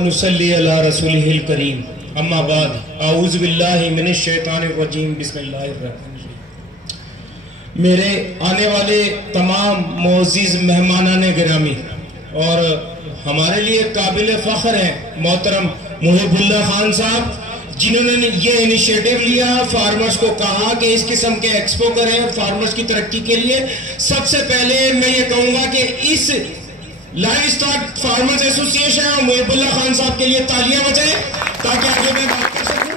نصلی علی رسولہ الکریم اما بعد اعوذ باللہ من الشیطان الرجیم بسم اللہ الرحمن الرحیم۔ میرے آنے والے تمام معزز مہمانان گرامی اور ہمارے لیے قابل فخر ہیں محترم محب اللہ خان صاحب، جنہوں نے یہ انیشیٹو لیا، فارمرز کو کہا کہ اس قسم کے ایکسپو کریں فارمرز کی ترقی کے لیے۔ سب سے پہلے میں یہ کہوں گا کہ اس لائیو اسٹاک فارمرز ایسوسی ایشن اور محب اللہ خان صاحب کے لیے تالیاں بجائیں تاکہ آگے میں بات کر سکوں۔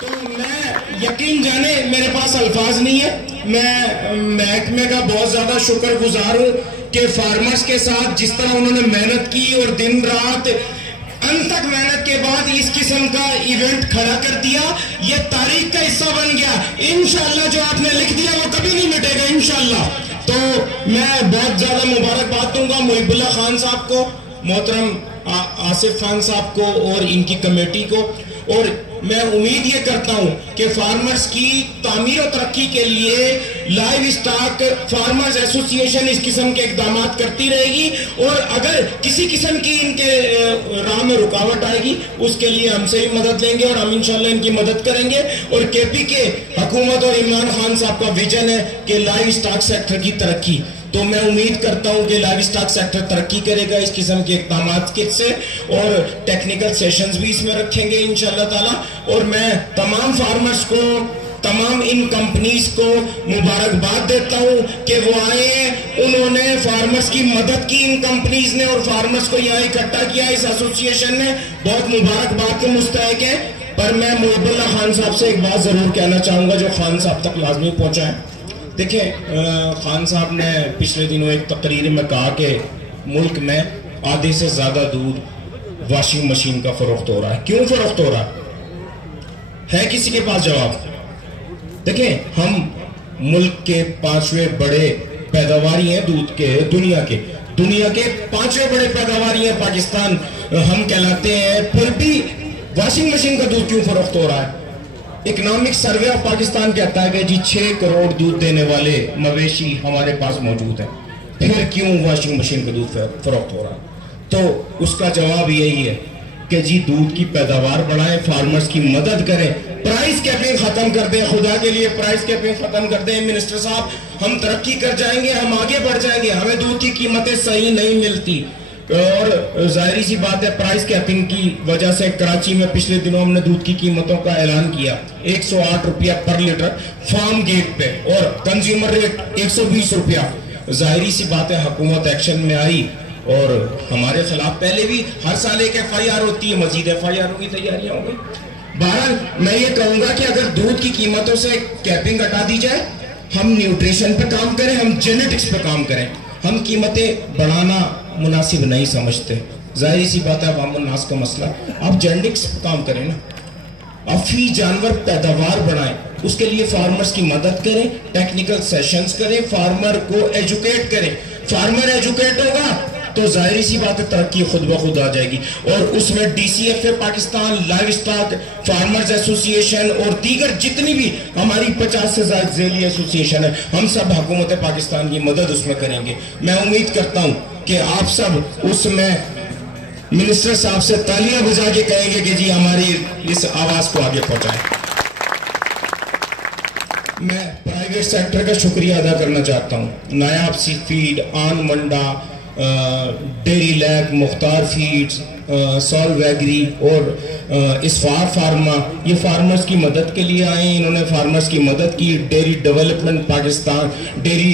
تو میں یقین جانے میرے پاس الفاظ نہیں ہے، میں محکمے کا بہت زیادہ شکر گزار ہوں کہ فارمرز کے ساتھ جس طرح انہوں نے محنت کی اور دن رات ان تک محنت کے بعد اس قسم کا ایونٹ کھڑا کر دیا، یہ تاریخ کا حصہ بن گیا۔ انشاءاللہ جو آپ نے لکھ دیا وہ کبھی نہیں مٹے گا انشاءاللہ۔ تو میں بہت زیادہ مبارکباد دوں گا محب اللہ خان صاحب کو، محترم آصف خان صاحب کو اور ان کی کمیٹی کو، اور میں امید یہ کرتا ہوں کہ فارمرز کی تعمیر و ترقی کے لیے لائیو اسٹاک فارمرز ایسوسی ایشن اس قسم کے اقدامات کرتی رہے گی، اور اگر کسی قسم کی ان کے راہ میں رکاوٹ آئے گی اس کے لیے ہم سے بھی مدد لیں گے اور ہم انشاءاللہ ان کی مدد کریں گے۔ اور کے پی کے حکومت اور عمران خان صاحب کا ویژن ہے کہ لائیو اسٹاک سیکٹر کی ترقی، تو میں امید کرتا ہوں کہ لائیو اسٹاک سیکٹر ترقی کرے گا اس قسم کے اقدامات سے، اور ٹیکنیکل سیشنز بھی اس میں رکھیں گے انشاءاللہ تعالی۔ اور میں تمام فارمرز کو، تمام ان کمپنیز کو مبارکباد دیتا ہوں کہ وہ آئے، انہوں نے فارمرز کی مدد کی، ان کمپنیز نے، اور فارمرز کو یہاں اکٹھا کیا اس ایسوسی ایشن نے، بہت مبارکباد کے مستحق ہے۔ پر میں محب اللہ خان صاحب سے ایک بات ضرور کہنا چاہوں گا جو خان صاحب تک لازمی پہنچا ہے۔ دیکھیں، خان صاحب نے پچھلے دنوں ایک تقریر میں کہا کہ ملک میں آدھے سے زیادہ دودھ واشنگ مشین کا فروخت ہو رہا ہے۔ کیوں فروخت ہو رہا ہے کسی کے پاس جواب؟ دیکھیں، ہم ملک کے 5ویں بڑے پیداواری ہیں دودھ کے، دنیا کے 5ویں بڑے پیداواری ہیں پاکستان ہم کہلاتے ہیں، پھر بھی واشنگ مشین کا دودھ کیوں فروخت ہو رہا ہے؟ اکنامک سروے آف پاکستان کہتا ہے کہ جی 6 کروڑ دودھ دینے والے مویشی ہمارے پاس موجود ہیں، پھر کیوں واشنگ مشین کا دودھ فروخت ہو رہا ہے؟ تو اس کا جواب یہی ہے کہ جی دودھ کی پیداوار بڑھائیں، فارمرز کی مدد کریں، پرائز کیپنگ ختم کر دیں، خدا کے لیے پرائز کیپنگ ختم کر دیں منسٹر صاحب، ہم ترقی کر جائیں گے، ہم آگے بڑھ جائیں گے۔ ہمیں دودھ کی قیمتیں صحیح نہیں ملتی، اور ظاہری سی بات ہے پرائز کیپنگ کی وجہ سے کراچی میں پچھلے دنوں ہم نے دودھ کی قیمتوں کا اعلان کیا، 108 روپیہ پر لیٹر فارم گیٹ پہ، اور کنزیومر ریٹ 120 روپیہ۔ ظاہری سی بات ہے حکومت ایکشن میں آئی، اور ہمارے خلاف پہلے بھی ہر سال ایک FIR ہوتی ہے، مزید FIR کی تیاریاں ہوں گی۔ بہرحال میں یہ کہوں گا کہ اگر دودھ کی قیمتوں سے کیپنگ ہٹا دی جائے، ہم نیوٹریشن پہ کام کریں، ہم جینیٹکس پہ کام کریں، ہم قیمتیں بڑھانا مناسب نہیں سمجھتے۔ ظاہری سی بات ہے عوام الناس کا مسئلہ، آپ جینیٹکس پہ کام کریں نا، آپ فی جانور پیداوار بڑھائیں، اس کے لیے فارمرز کی مدد کریں، ٹیکنیکل سیشنز کریں، فارمر کو ایجوکیٹ کریں۔ فارمر ایجوکیٹ ہوگا تو ظاہری سی بات ہے ترقی خود بخود آ جائے گی، اور اس میں DCFA Pakistan, live stock farmers ایسوسی ایشن اور دیگر جتنی بھی ہماری 50 سے زائد ذیلی ایسوسی ایشن ہے، ہم سب حکومت پاکستان کی مدد اس میں کریں گے۔ میں امید کرتا ہوں کہ آپ سب اس میں منسٹر صاحب سے تالیاں بجا کے کہیں گے کہ جی ہماری اس آواز کو آگے پہنچائیں۔ میں پرائیویٹ سیکٹر کا شکریہ ادا کرنا چاہتا ہوں، نایاب سی فیڈ، آن منڈا، ڈیری لیب، مختار فیڈز، سول ویگری اور اسفار فارما، یہ فارمرز کی مدد کے لیے آئے، انہوں نے فارمرز کی مدد کی۔ Dairy development Pakistan, dairy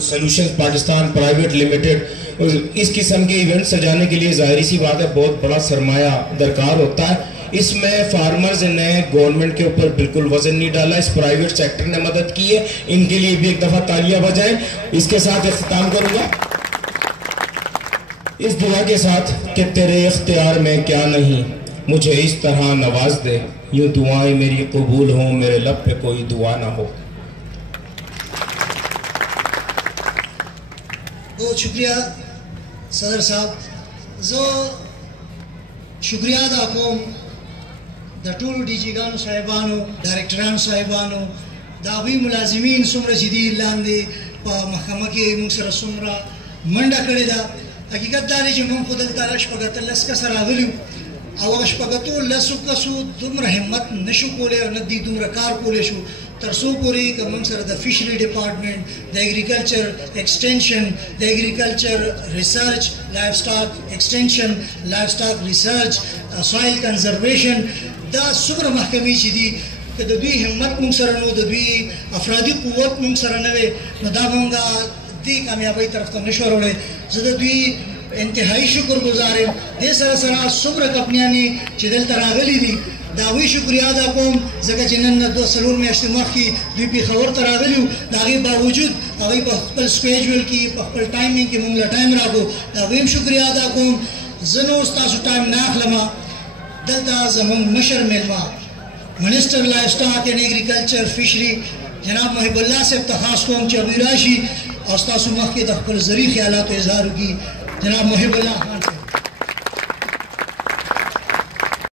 solutions Pakistan private limited, اس قسم کے ایونٹ سجانے کے لیے ظاہری سی بات ہے بہت بڑا سرمایہ درکار ہوتا ہے۔ اس میں فارمرز نے گورنمنٹ کے اوپر بالکل وزن نہیں ڈالا، اس پرائیویٹ سیکٹر نے مدد کی ہے، ان کے لیے بھی ایک دفعہ تالیاں بجائیں۔ اس کے ساتھ اختتام کروں گا اس دعا کے ساتھ کہ تیرے اختیار میں کیا نہیں، مجھے اس طرح نواز دے، یوں دعائیں میری قبول ہوں، میرے لب پہ کوئی دعا نہ ہو۔ بہت شکریہ صدر صاحب، زو شکریہ دا کوم دا ټولو ډي جي ګانو صاحبانو، ډایرکټرانو صاحبانو، د هغوی ملازمین څومره چې دي لاندې په محکمه کې موږ سره څومره منډه کړې ده، حقیقت دا دی چې موږ خو دلته شپږ اتلس کسه راغلي او هغه شپږ اتلسو کسو دومره همت نشو کولی او نه دوی دومره کار کولی شو تر څو پورې که موږ سره د فشري ډپارټمنټ د ایګریکلچر ایکسټینشن د agriculture research livestock extension livestock research soil conservation دا څومره محکمې چې دي که د دوی همت موږ سره نو د دوی افرادي قوت موږ سره نه وی نو دا موږ دې کامیابۍ طرف ته نشو وروړی زه د دوی انتهایی شکر گزار یم دې سره سره څومره کمپنیانې چې دلته راغلي دي د هغوی شکریا ادا کوم ځکه چې نن 2 میاشتې مخکې دوی پېښور ته راغلي وو د هغې باوجود هغوی په خپل سکیجول کې په خپل ټایمینګ کې موږ له ټایم راکړو د هغوی هم شکریا ادا کوم زه نور ستاسو ټایم نه اخلم دلته زموږ مشر میلمه منسټر لایف سټاک اینډ ایګریکلچر فشري جناب محب الله صاحب ته خاص کوم چې هغوی راشي او ستاسو مخکې د خپل زرعي خیالاتو اظهار وکړي جناب محب الله